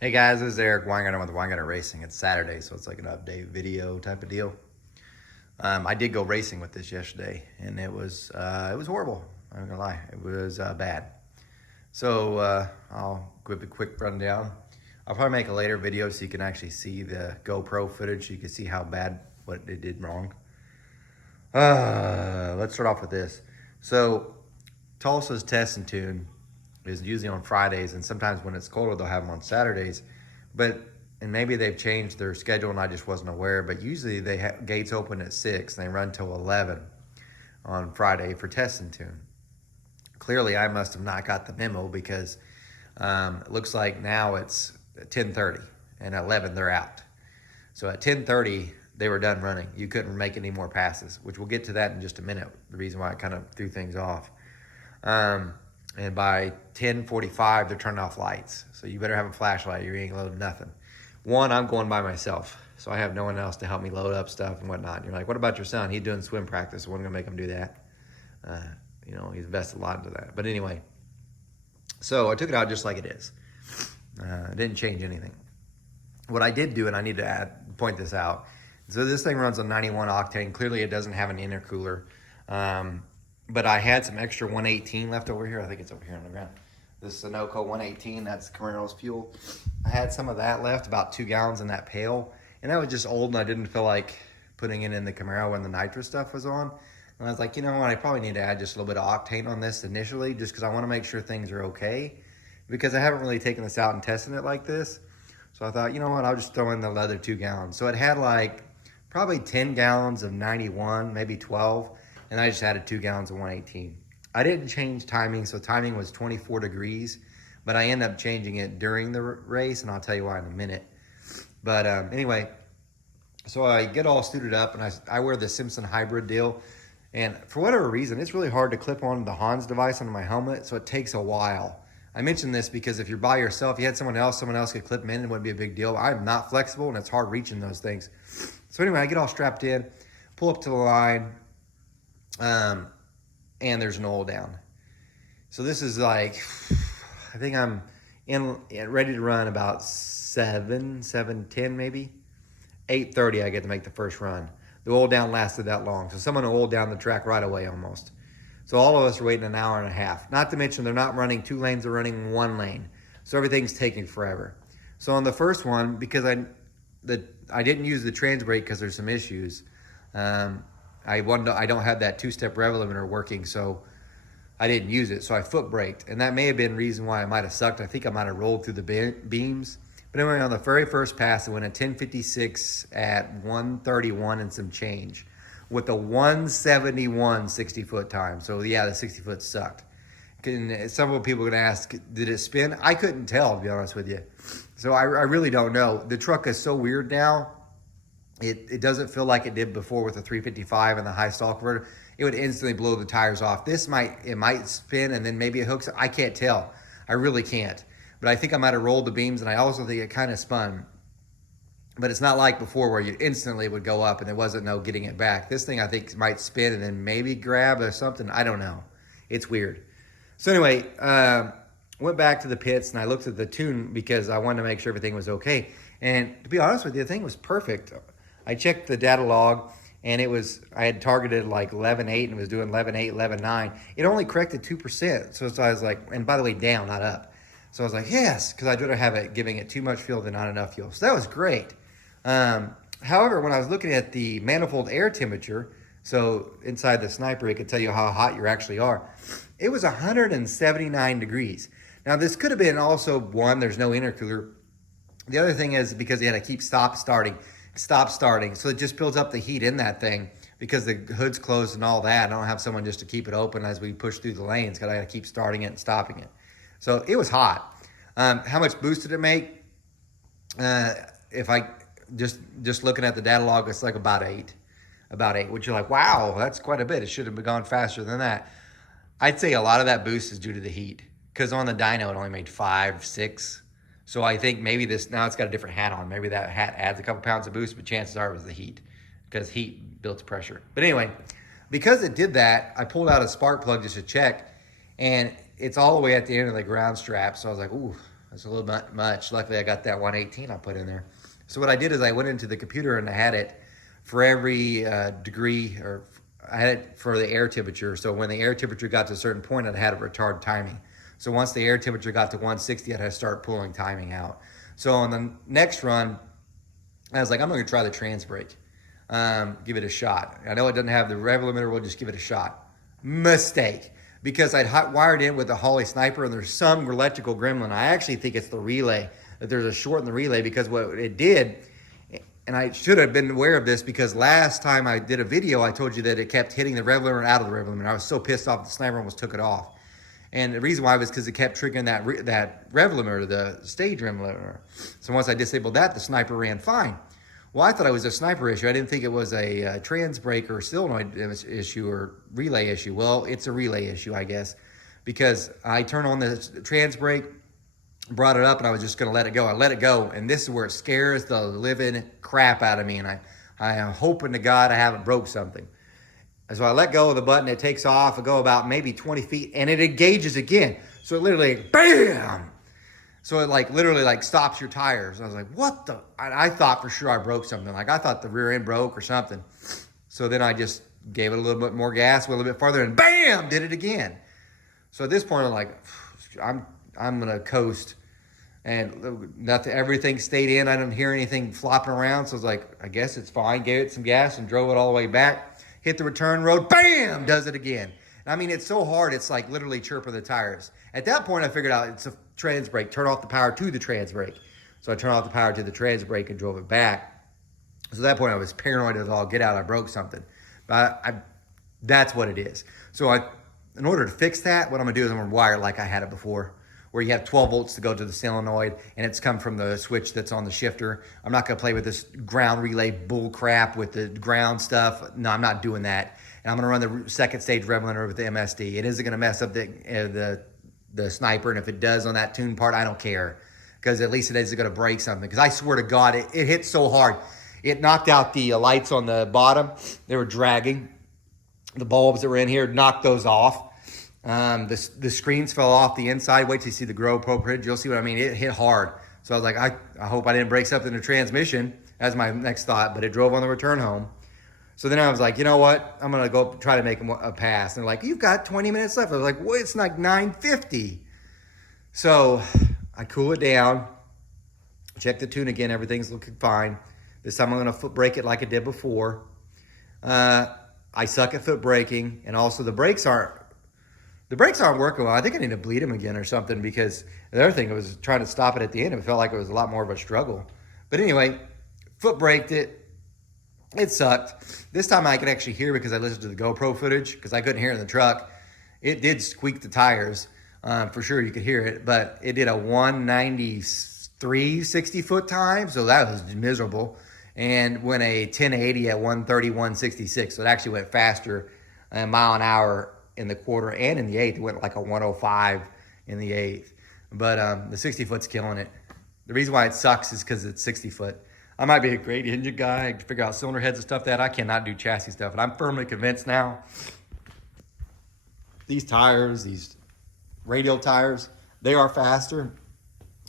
Hey guys, this is Eric Weingarten with Weingarten Racing. It's Saturday, so it's like an update video type of deal. I did go racing with this yesterday, and it was horrible. I'm not gonna lie, it was bad. So I'll give a quick rundown. I'll probably make a later video so you can actually see the GoPro footage, so you can see how bad what it did wrong. Let's start off with this. So Tulsa's test and tune is usually on Fridays, and sometimes when it's colder, they'll have them on Saturdays. And maybe they've changed their schedule and I just wasn't aware, but usually they have gates open at 6 and they run till 11 on Friday for test and tune. Clearly, I must have not got the memo because it looks like now it's 10:30 and at 11 they're out. So at 10:30, they were done running. You couldn't make any more passes, which we'll get to that in just a minute, the reason why I kind of threw things off. And by 10:45, they're turning off lights. So you better have a flashlight. You ain't loading nothing. One, I'm going by myself, so I have no one else to help me load up stuff and whatnot. And you're like, what about your son? He's doing swim practice. So we're going to make him do that. He's invested a lot into that. But anyway, so I took it out just like it is. I didn't change anything. What I did do, and I need to point this out, so this thing runs on 91 octane. Clearly, it doesn't have an intercooler. But I had some extra 118 left over here. I think it's over here on the ground. This Sunoco 118, that's Camaro's fuel. I had some of that left, about 2 gallons in that pail. And that was just old, and I didn't feel like putting it in the Camaro when the nitrous stuff was on. And I was like, you know what, I probably need to add just a little bit of octane on this initially, just because I want to make sure things are okay. Because I haven't really taken this out and tested it like this. So I thought, you know what, I'll just throw in the other 2 gallons. So it had like probably 10 gallons of 91, maybe 12. And I just added 2 gallons of 118. I didn't change timing, so timing was 24 degrees, but I ended up changing it during the race, and I'll tell you why in a minute. But anyway, so I get all suited up, and I wear the Simpson hybrid deal, and for whatever reason, it's really hard to clip on the Hans device on my helmet, so it takes a while. I mentioned this because if you're by yourself, you had someone else could clip them in, it wouldn't be a big deal. I'm not flexible, and it's hard reaching those things. So anyway, I get all strapped in, pull up to the line, and there's an oil down. So this is like, I think I'm ready to run about 7:10 maybe. 8:30 I get to make the first run. The oil down lasted that long. So someone oiled down the track right away almost. So all of us are waiting an hour and a half. Not to mention they're not running 2 lanes, they're running 1 lane. So everything's taking forever. So on the first one, because I didn't use the trans brake because there's some issues, I don't have that 2-step rev limiter working, so I didn't use it. So I foot braked, and that may have been the reason why I might have sucked. I think I might have rolled through the beams. But anyway, on the very first pass, I went a 10:56 at 1:31 and some change with a 1:71 60-foot time. So yeah, the 60-foot sucked. And several people are going to ask, did it spin? I couldn't tell, to be honest with you. So I really don't know. The truck is so weird now. It doesn't feel like it did before with the 355 and the high stall converter. It would instantly blow the tires off. It might spin and then maybe it hooks. I can't tell. I really can't. But I think I might have rolled the beams, and I also think it kind of spun. But it's not like before where you instantly would go up and there wasn't no getting it back. This thing I think might spin and then maybe grab or something. I don't know. It's weird. So anyway, went back to the pits and I looked at the tune because I wanted to make sure everything was okay. And to be honest with you, the thing was perfect. I checked the data log, and I had targeted like 11.8 and was doing 11.8, 11.9. It only corrected 2%. So I was like, and by the way, down, not up. So I was like, yes, because I'd rather have it giving it too much fuel than not enough fuel. So that was great. However, when I was looking at the manifold air temperature, so inside the sniper, it could tell you how hot you actually are. It was 179 degrees. Now, this could have been also, one, there's no intercooler. The other thing is because you had to keep stop starting. So it just builds up the heat in that thing because the hood's closed and all that. I don't have someone just to keep it open as we push through the lanes because I got to keep starting it and stopping it. So it was hot. How much boost did it make? If I just looking at the data log, it's like about 8, which you're like, wow, that's quite a bit. It should have gone faster than that. I'd say a lot of that boost is due to the heat because on the dyno, it only made 5, 6. So I think maybe now it's got a different hat on. Maybe that hat adds a couple pounds of boost, but chances are it was the heat because heat builds pressure. But anyway, because it did that, I pulled out a spark plug just to check, and it's all the way at the end of the ground strap. So I was like, ooh, That's a little bit much. Luckily, I got that 118 I put in there. So what I did is I went into the computer and I had it for every degree, or I had it for the air temperature. So when the air temperature got to a certain point, I had to retard timing. So once the air temperature got to 160, I had to start pulling timing out. So on the next run, I was like, I'm going to try the trans brake. Give it a shot. I know it doesn't have the rev limiter. We'll just give it a shot. Mistake. Because I'd hot wired in with a Holley sniper, and there's some electrical gremlin. I actually think it's the relay, that there's a short in the relay, because what it did, and I should have been aware of this, because last time I did a video, I told you that it kept hitting the rev limiter out of the rev limiter. I was so pissed off the sniper almost took it off. And the reason why was because it kept triggering that rev limiter, the stage rev limiter. So once I disabled that, the sniper ran fine. Well, I thought it was a sniper issue. I didn't think it was a trans brake or solenoid issue or relay issue. Well, it's a relay issue, I guess, because I turned on the trans brake, brought it up, and I was just going to let it go. I let it go, and this is where it scares the living crap out of me, and I am hoping to God I haven't broke something. And so I let go of the button. It takes off. I go about maybe 20 feet, and it engages again. So it literally, bam! So it literally stops your tires. I was like, what the? I thought for sure I broke something. I thought the rear end broke or something. So then I just gave it a little bit more gas, went a little bit farther, and bam, did it again. So at this point, I'm like, I'm gonna coast, and nothing. Everything stayed in. I didn't hear anything flopping around. So I was like, I guess it's fine. Gave it some gas and drove it all the way back. Hit the return road, bam, does it again. I mean, it's so hard, it's like literally chirping the tires. At that point, I figured out it's a trans brake. Turn off the power to the trans brake. So I turned off the power to the trans brake and drove it back. So at that point, I was paranoid as all get out. I broke something. But that's what it is. So in order to fix that, what I'm going to do is I'm going to wire it like I had it before, where you have 12 volts to go to the solenoid, and it's come from the switch that's on the shifter. I'm not going to play with this ground relay bull crap with the ground stuff. No, I'm not doing that. And I'm going to run the second stage rev limiter with the MSD. It isn't going to mess up the sniper, and if it does on that tune part, I don't care, because at least it isn't going to break something. Because I swear to God, it hit so hard. It knocked out the lights on the bottom. They were dragging. The bulbs that were in here knocked those off. The screens fell off the inside. Wait till you see the GoPro footage. You'll see what I mean. It hit hard. So I was like, I hope I didn't break something in the transmission. That's my next thought. But it drove on the return home. So then I was like, you know what? I'm going to go try to make a pass. And they're like, you've got 20 minutes left. I was like, well, it's like 9:50. So I cool it down. Check the tune again. Everything's looking fine. This time I'm going to foot brake it like I did before. I suck at foot braking. And also the brakes aren't working well. I think I need to bleed them again or something, because the other thing was trying to stop it at the end. It felt like it was a lot more of a struggle. But anyway, foot braked it. It sucked. This time I could actually hear, because I listened to the GoPro footage, because I couldn't hear it in the truck. It did squeak the tires. For sure you could hear it, but it did a 193 60-foot time, so that was miserable. And went a 1080 at 130, 166. So it actually went faster, a mile an hour in the quarter and in the eighth. It went like a 105 in the eighth. But the 60-foot's killing it. The reason why it sucks is because it's 60-foot. I might be a great engine guy. I can figure out cylinder heads and stuff that I cannot do chassis stuff. And I'm firmly convinced now, these tires, these radial tires, they are faster.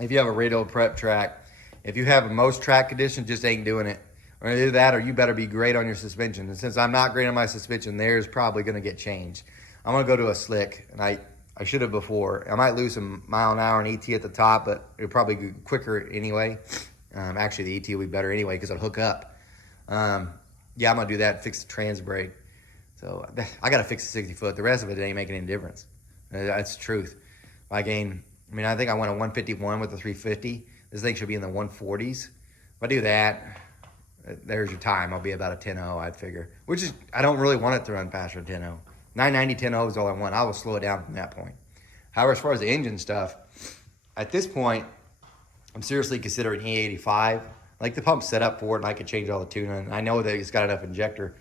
If you have a radial prep track, if you have a most track condition, just ain't doing it. Or either that, or you better be great on your suspension. And since I'm not great on my suspension, theirs probably going to get changed. I'm going to go to a slick, and I should have before. I might lose some mile an hour in ET at the top, but it'll probably be quicker anyway. Actually, the ET will be better anyway, because it'll hook up. Yeah, I'm going to do that, fix the trans brake. So I got to fix the 60 foot. The rest of it ain't making any difference. That's the truth. I think I went a 151 with the 350. This thing should be in the 140s. If I do that, there's your time. I'll be about a 10.0, I'd figure. Which is, I don't really want it to run faster than 10.0. 990, 10.0 is all I want. I will slow it down from that point. However, as far as the engine stuff, at this point, I'm seriously considering E85. Like, the pump's set up for it, and I could change all the tuning. And I know that it's got enough injector.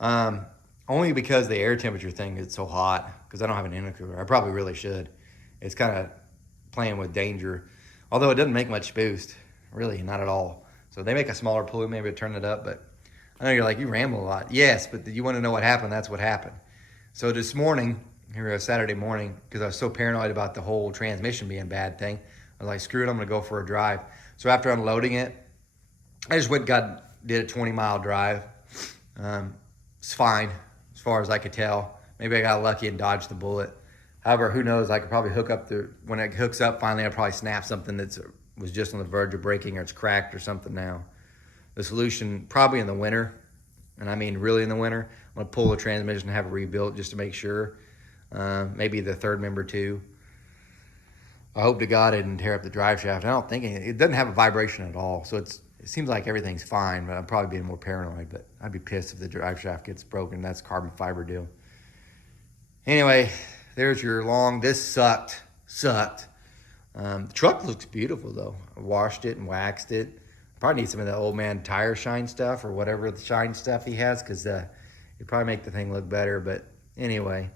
Only because the air temperature thing is so hot, because I don't have an intercooler. I probably really should. It's kind of playing with danger. Although it doesn't make much boost. Really, not at all. So they make a smaller plume, maybe to turn it up. But I know you're like, you ramble a lot. Yes, but you want to know what happened, that's what happened. So this morning, here Saturday morning, because I was so paranoid about the whole transmission being a bad thing, I was like, screw it, I'm gonna go for a drive. So after unloading it, I just did a 20-mile drive. It's fine as far as I could tell. Maybe I got lucky and dodged the bullet. However, who knows? I could probably when it hooks up finally, I'll probably snap something was just on the verge of breaking, or it's cracked or something now. The solution, probably in the winter, and I mean really in the winter, I'm gonna pull the transmission and have it rebuilt just to make sure. Maybe the third member too. I hope to God it didn't tear up the drive shaft. I don't think it doesn't have a vibration at all, so it seems like everything's fine, but I'm probably being more paranoid. But I'd be pissed if the drive shaft gets broken. That's a carbon fiber deal. Anyway, there's your this sucked. The truck looks beautiful though. I washed it and waxed it. Probably need some of that old man tire shine stuff or whatever the shine stuff he has, because it'd probably make the thing look better. But anyway,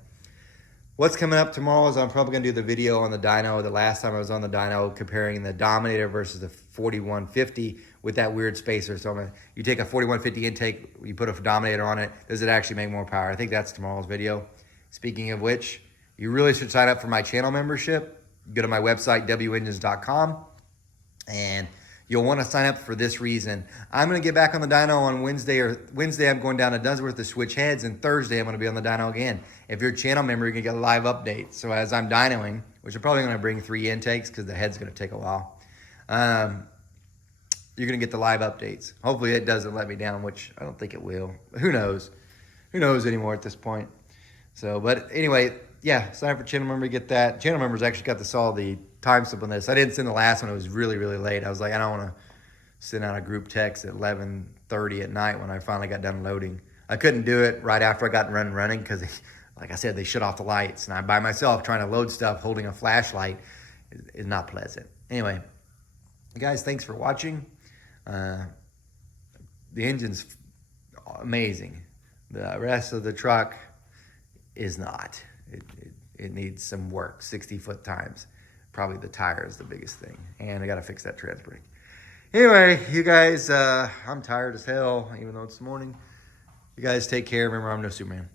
what's coming up tomorrow is I'm probably gonna do the video on the dyno. The last time I was on the dyno, comparing the Dominator versus the 4150 with that weird spacer. So you take a 4150 intake, you put a Dominator on it, does it actually make more power? I think that's tomorrow's video. Speaking of which, you really should sign up for my channel membership. Go to my website, wengines.com, and you'll want to sign up for this reason. I'm going to get back on the dyno on Wednesday I'm going down to Dunsworth to switch heads, and Thursday I'm going to be on the dyno again. If you're a channel member, you're going to get a live update. So as I'm dynoing, which I'm probably going to bring 3 intakes because the head's going to take a while, you're going to get the live updates. Hopefully it doesn't let me down, which I don't think it will. Who knows? Who knows anymore at this point? So, but anyway, yeah, sign up for channel member, get that. Channel members actually got to saw the time slip on this. I didn't send the last one. It was really, really late. I was like, I don't want to send out a group text at 11:30 at night when I finally got done loading. I couldn't do it right after I got running because, like I said, they shut off the lights. And I, by myself, trying to load stuff, holding a flashlight is not pleasant. Anyway, guys, thanks for watching. The engine's amazing. The rest of the truck is not. It needs some work, 60-foot times. Probably the tire is the biggest thing. And I got to fix that trans brake. Anyway, you guys, I'm tired as hell, even though it's morning. You guys take care. Remember, I'm no Superman.